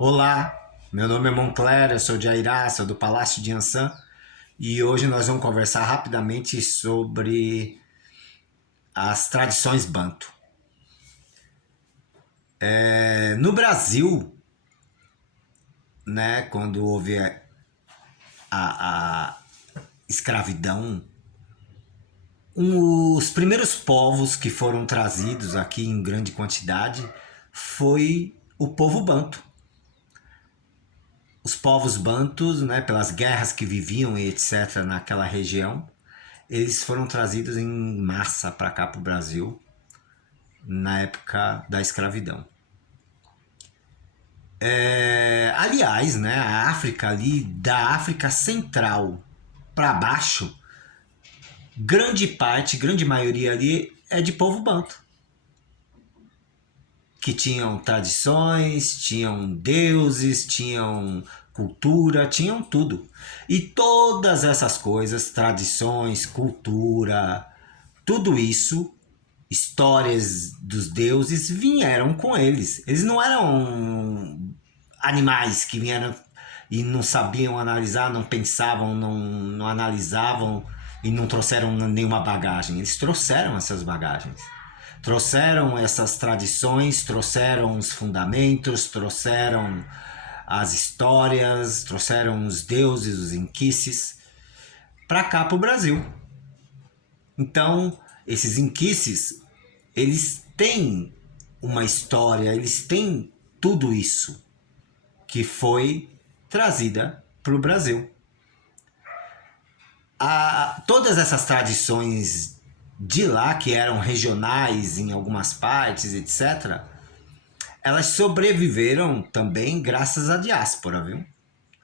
Olá, meu nome é Moncler, eu sou de Airá, sou do Palácio de Ançã e hoje nós vamos conversar rapidamente sobre as tradições Banto. No Brasil, né, quando houve a escravidão, os primeiros povos que foram trazidos aqui em grande quantidade foi o povo Banto. Os povos bantus, né, pelas guerras que viviam e etc. naquela região, eles foram trazidos em massa para cá para o Brasil na época da escravidão. Aliás, né, a África ali, da África Central para baixo, grande maioria ali é de povo banto, que tinham tradições, tinham deuses, tinham cultura, tinham tudo. E todas essas coisas, tradições, cultura, tudo isso, histórias dos deuses, vieram com eles. Eles não eram animais que vieram e não sabiam analisar, não pensavam, não analisavam e não trouxeram nenhuma bagagem. Eles trouxeram essas bagagens. Trouxeram essas tradições, trouxeram os fundamentos, trouxeram as histórias, trouxeram os deuses, os inquices, para cá para o Brasil. Então, esses inquices, eles têm uma história, eles têm tudo isso que foi trazida para o Brasil. Todas essas tradições de lá, que eram regionais em algumas partes, etc., elas sobreviveram também graças à diáspora, viu?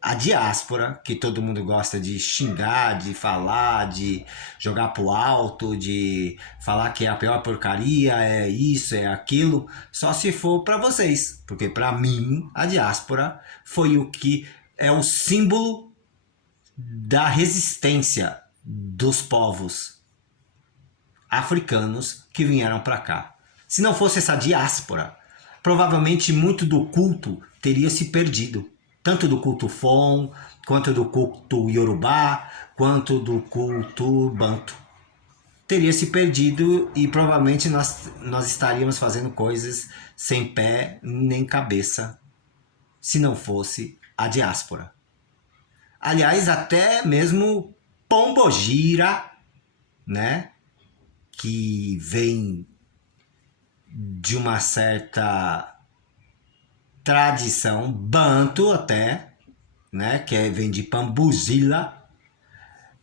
A diáspora, que todo mundo gosta de xingar, de falar, de jogar pro alto, de falar que é a pior porcaria, é isso, é aquilo, só se for para vocês. Porque para mim, a diáspora foi o que é o símbolo da resistência dos povos africanos que vieram para cá. Se não fosse essa diáspora, provavelmente muito do culto teria se perdido. Tanto do culto Fon, quanto do culto Yorubá, quanto do culto Banto. Teria se perdido e provavelmente nós estaríamos fazendo coisas sem pé nem cabeça se não fosse a diáspora. Aliás, até mesmo Pombogira, né, que vem de uma certa tradição banto até, né, vem de Pambuzila,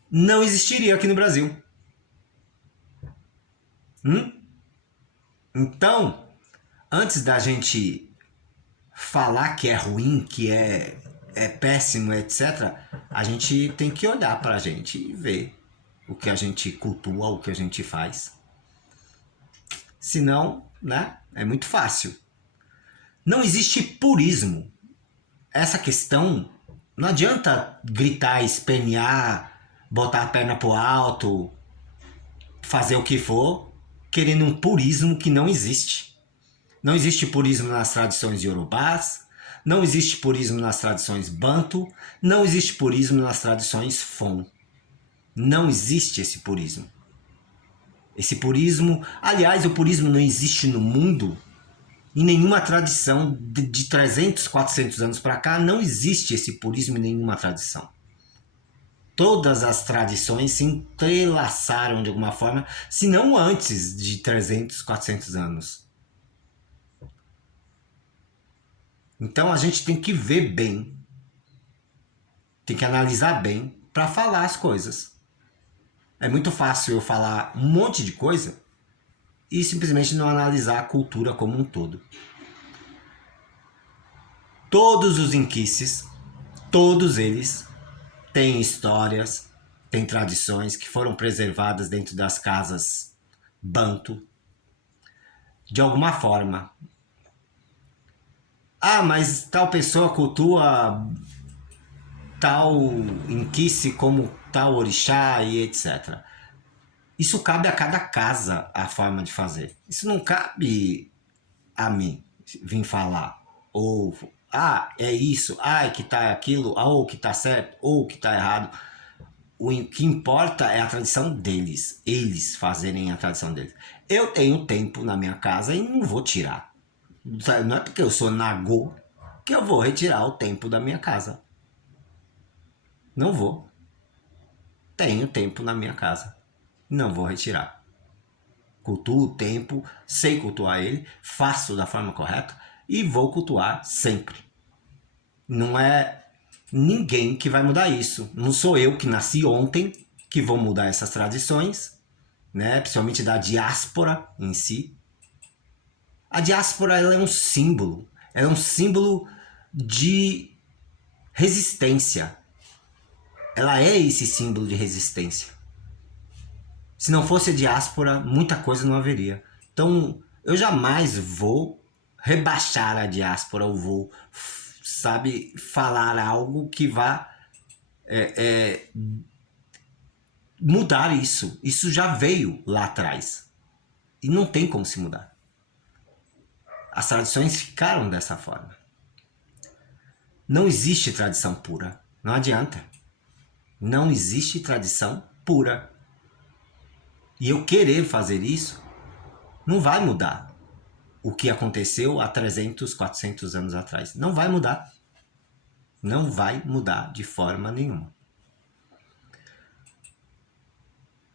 não existiria aqui no Brasil. Então, antes da gente falar que é ruim, que é péssimo, etc., a gente tem que olhar pra gente e ver o que a gente cultua, o que a gente faz. Senão, né, é muito fácil. Não existe purismo. Essa questão, não adianta gritar, espernear, botar a perna pro alto, fazer o que for, querendo um purismo que não existe. Não existe purismo nas tradições iorubás, não existe purismo nas tradições banto, não existe purismo nas tradições fon. Não existe esse purismo. Esse purismo, aliás, o purismo não existe no mundo. Em nenhuma tradição de 300, 400 anos para cá, não existe esse purismo em nenhuma tradição. Todas as tradições se entrelaçaram de alguma forma, se não antes de 300, 400 anos. Então a gente tem que ver bem, tem que analisar bem para falar as coisas. É muito fácil eu falar um monte de coisa e simplesmente não analisar a cultura como um todo. Todos os inquices, todos eles, têm histórias, têm tradições que foram preservadas dentro das casas banto, de alguma forma. Ah, mas tal pessoa cultua tal inquice como tal orixá e etc. Isso cabe a cada casa a forma de fazer. Isso não cabe a mim vir falar ou Ah, é isso, ah, é que tá aquilo, ah, ou que tá certo, ou que tá errado. O que importa é a tradição deles, eles fazerem a tradição deles. Eu tenho tempo na minha casa e não vou tirar. Não é porque eu sou nagô que eu vou retirar o tempo da minha casa. Não vou. Tenho tempo na minha casa. Não vou retirar. Cultuo o tempo, sei cultuar ele, faço da forma correta e vou cultuar sempre. Não é ninguém que vai mudar isso. Não sou eu que nasci ontem que vou mudar essas tradições, né? Principalmente da diáspora em si. A diáspora ela é um símbolo. Ela é um símbolo de resistência. Ela é esse símbolo de resistência. Se não fosse a diáspora, muita coisa não haveria. Então, eu jamais vou rebaixar a diáspora, ou vou, sabe, falar algo que vá mudar isso. Isso já veio lá atrás. E não tem como se mudar. As tradições ficaram dessa forma. Não existe tradição pura. Não adianta. Não existe tradição pura. E eu querer fazer isso não vai mudar o que aconteceu há 300, 400 anos atrás. Não vai mudar. Não vai mudar de forma nenhuma.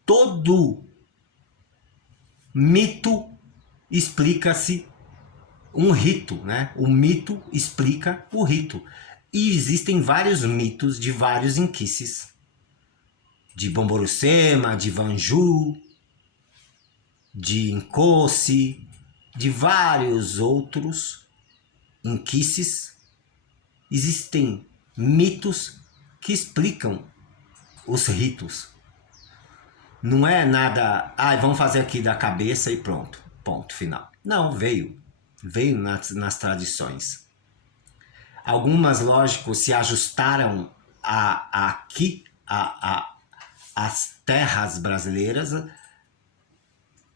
Todo mito explica-se um rito, né? O mito explica o rito. E existem vários mitos de vários inquices. De Bomborucema, de Vanju, de Nkosi, de vários outros inquices. Existem mitos que explicam os ritos. Não é nada, vamos fazer aqui da cabeça e pronto, ponto final. Não, veio nas tradições. Algumas, lógico, se ajustaram às terras brasileiras,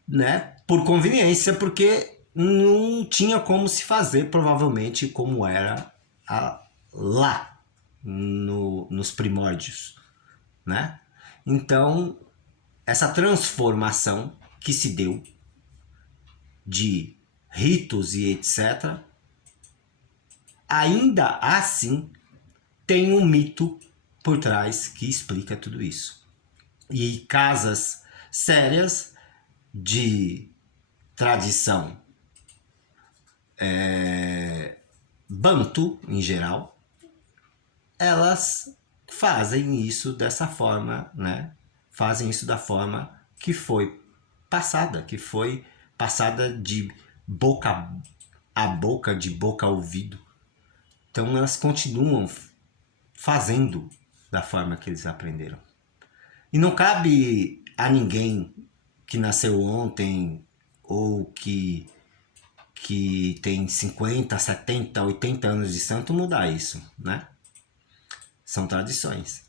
né, por conveniência, porque não tinha como se fazer, provavelmente, como era lá nos primórdios, né? Então, essa transformação que se deu de ritos e etc., ainda assim tem um mito por trás que explica tudo isso. E casas sérias de tradição bantu, em geral, elas fazem isso dessa forma, né? Fazem isso da forma que foi passada de boca a boca, de boca a ouvido. Então elas continuam fazendo da forma que eles aprenderam. E não cabe a ninguém que nasceu ontem ou que tem 50, 70, 80 anos de santo mudar isso, né? São tradições.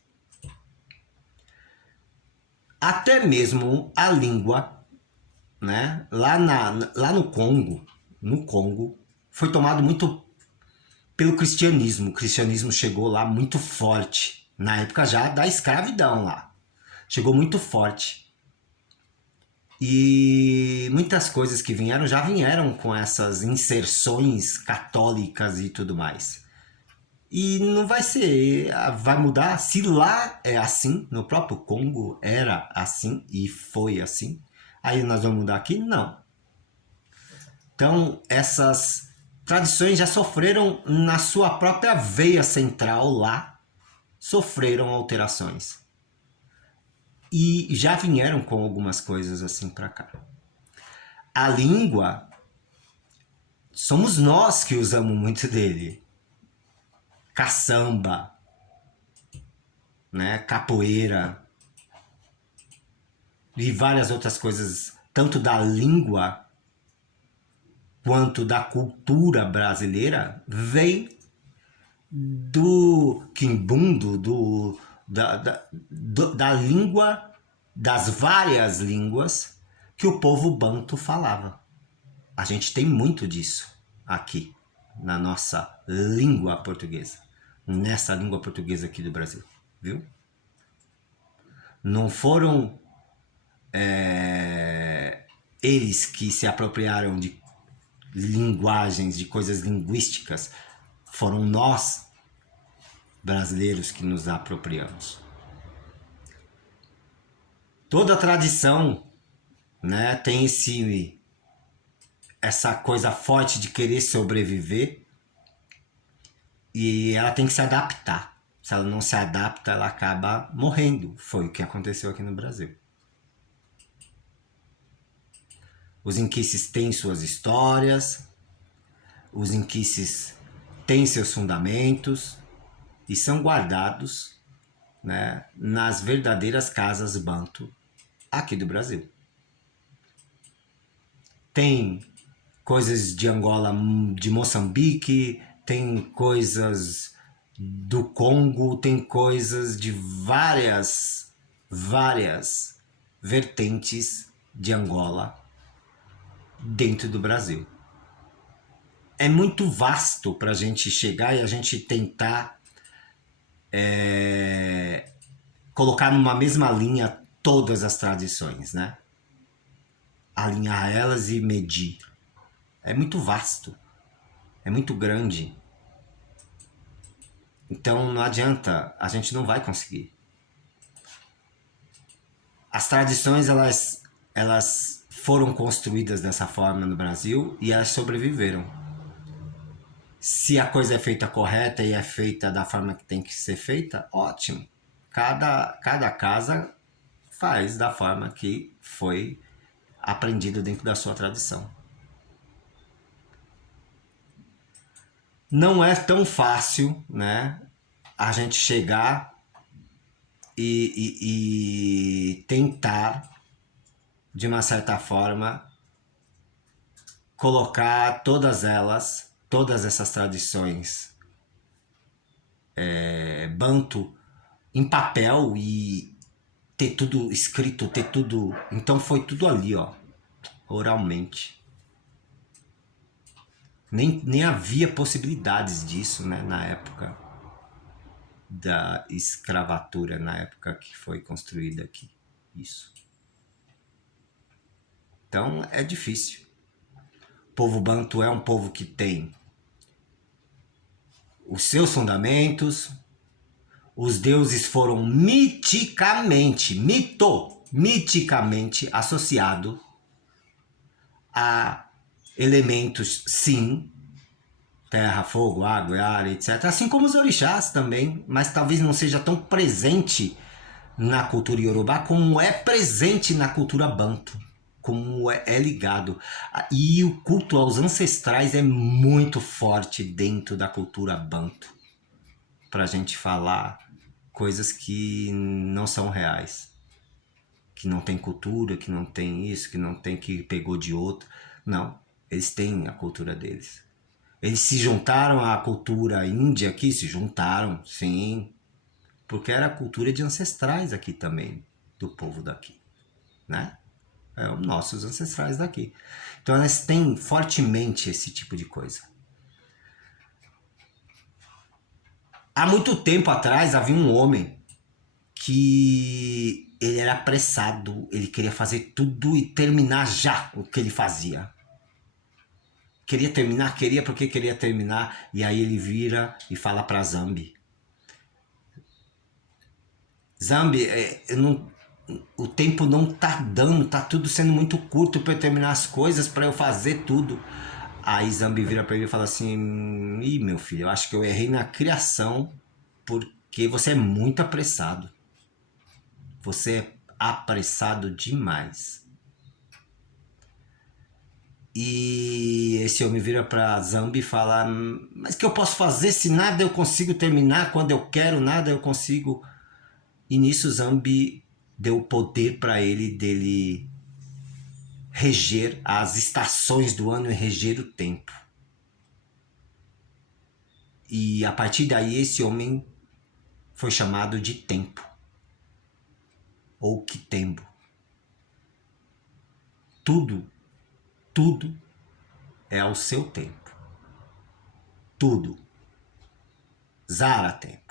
Até mesmo a língua, né? Lá no Congo, foi tomado muito pelo cristianismo. O cristianismo chegou lá muito forte, na época já da escravidão lá. Chegou muito forte. E muitas coisas que vieram já vieram com essas inserções católicas e tudo mais. E não vai mudar. Se lá é assim, no próprio Congo era assim e foi assim, aí nós vamos mudar aqui? Não. Então, essas tradições já sofreram na sua própria veia central lá, sofreram alterações. E já vieram com algumas coisas assim para cá. A língua, somos nós que usamos muito dele. Caçamba, né? Capoeira e várias outras coisas, tanto da língua quanto da cultura brasileira, vem do quimbundo, da língua, das várias línguas que o povo banto falava. A gente tem muito disso aqui, na nossa língua portuguesa, nessa língua portuguesa aqui do Brasil, viu? Não foram eles que se apropriaram de linguagens, de coisas linguísticas, foram nós, brasileiros, que nos apropriamos. Toda tradição, né, tem essa coisa forte de querer sobreviver e ela tem que se adaptar. Se ela não se adapta, ela acaba morrendo. Foi o que aconteceu aqui no Brasil. Os inquices têm suas histórias, os inquices têm seus fundamentos e são guardados, né, nas verdadeiras casas banto aqui do Brasil. Tem coisas de Angola, de Moçambique, tem coisas do Congo, tem coisas de várias vertentes de Angola dentro do Brasil. É muito vasto para a gente chegar e a gente tentar colocar numa mesma linha todas as tradições, né? Alinhar elas e medir. É muito vasto, é muito grande. Então não adianta, a gente não vai conseguir. As tradições, elas foram construídas dessa forma no Brasil e elas sobreviveram. Se a coisa é feita correta e é feita da forma que tem que ser feita, ótimo. Cada casa faz da forma que foi aprendido dentro da sua tradição. Não é tão fácil, né, a gente chegar e tentar, de uma certa forma, colocar todas essas tradições banto em papel e ter tudo escrito, ter tudo. Então foi tudo ali, ó, oralmente. Nem havia possibilidades disso, né, na época da escravatura, na época que foi construída aqui. Isso. Então é difícil. O povo banto é um povo que tem os seus fundamentos, os deuses foram miticamente associados a elementos, sim, terra, fogo, água, ar, etc. Assim como os orixás também, mas talvez não seja tão presente na cultura iorubá como é presente na cultura banto, como é ligado. E o culto aos ancestrais é muito forte dentro da cultura banto, pra gente falar coisas que não são reais, que não tem cultura, que não tem isso, que não tem, que pegou de outro. Não, eles têm a cultura deles. Eles se juntaram à cultura índia aqui, se juntaram, sim, porque era a cultura de ancestrais aqui também, do povo daqui, né? É os nossos ancestrais daqui. Então elas têm fortemente esse tipo de coisa. Há muito tempo atrás havia um homem que ele era apressado, ele queria fazer tudo e terminar já o que ele fazia. Queria terminar, queria porque queria terminar, e aí ele vira e fala para Zambi. Zambi, o tempo não tá dando, tá tudo sendo muito curto para eu terminar as coisas, para eu fazer tudo. Aí Zambi vira para ele e fala assim: ih, meu filho, eu acho que eu errei na criação porque você é muito apressado. Você é apressado demais. E esse homem vira para Zambi e fala: mas o que eu posso fazer se nada eu consigo terminar quando eu quero, nada eu consigo. E nisso Zambi deu o poder para ele dele reger as estações do ano e reger o tempo. E a partir daí esse homem foi chamado de Tempo, ou Quitembo. Tudo é ao seu tempo. tudo. Zárate.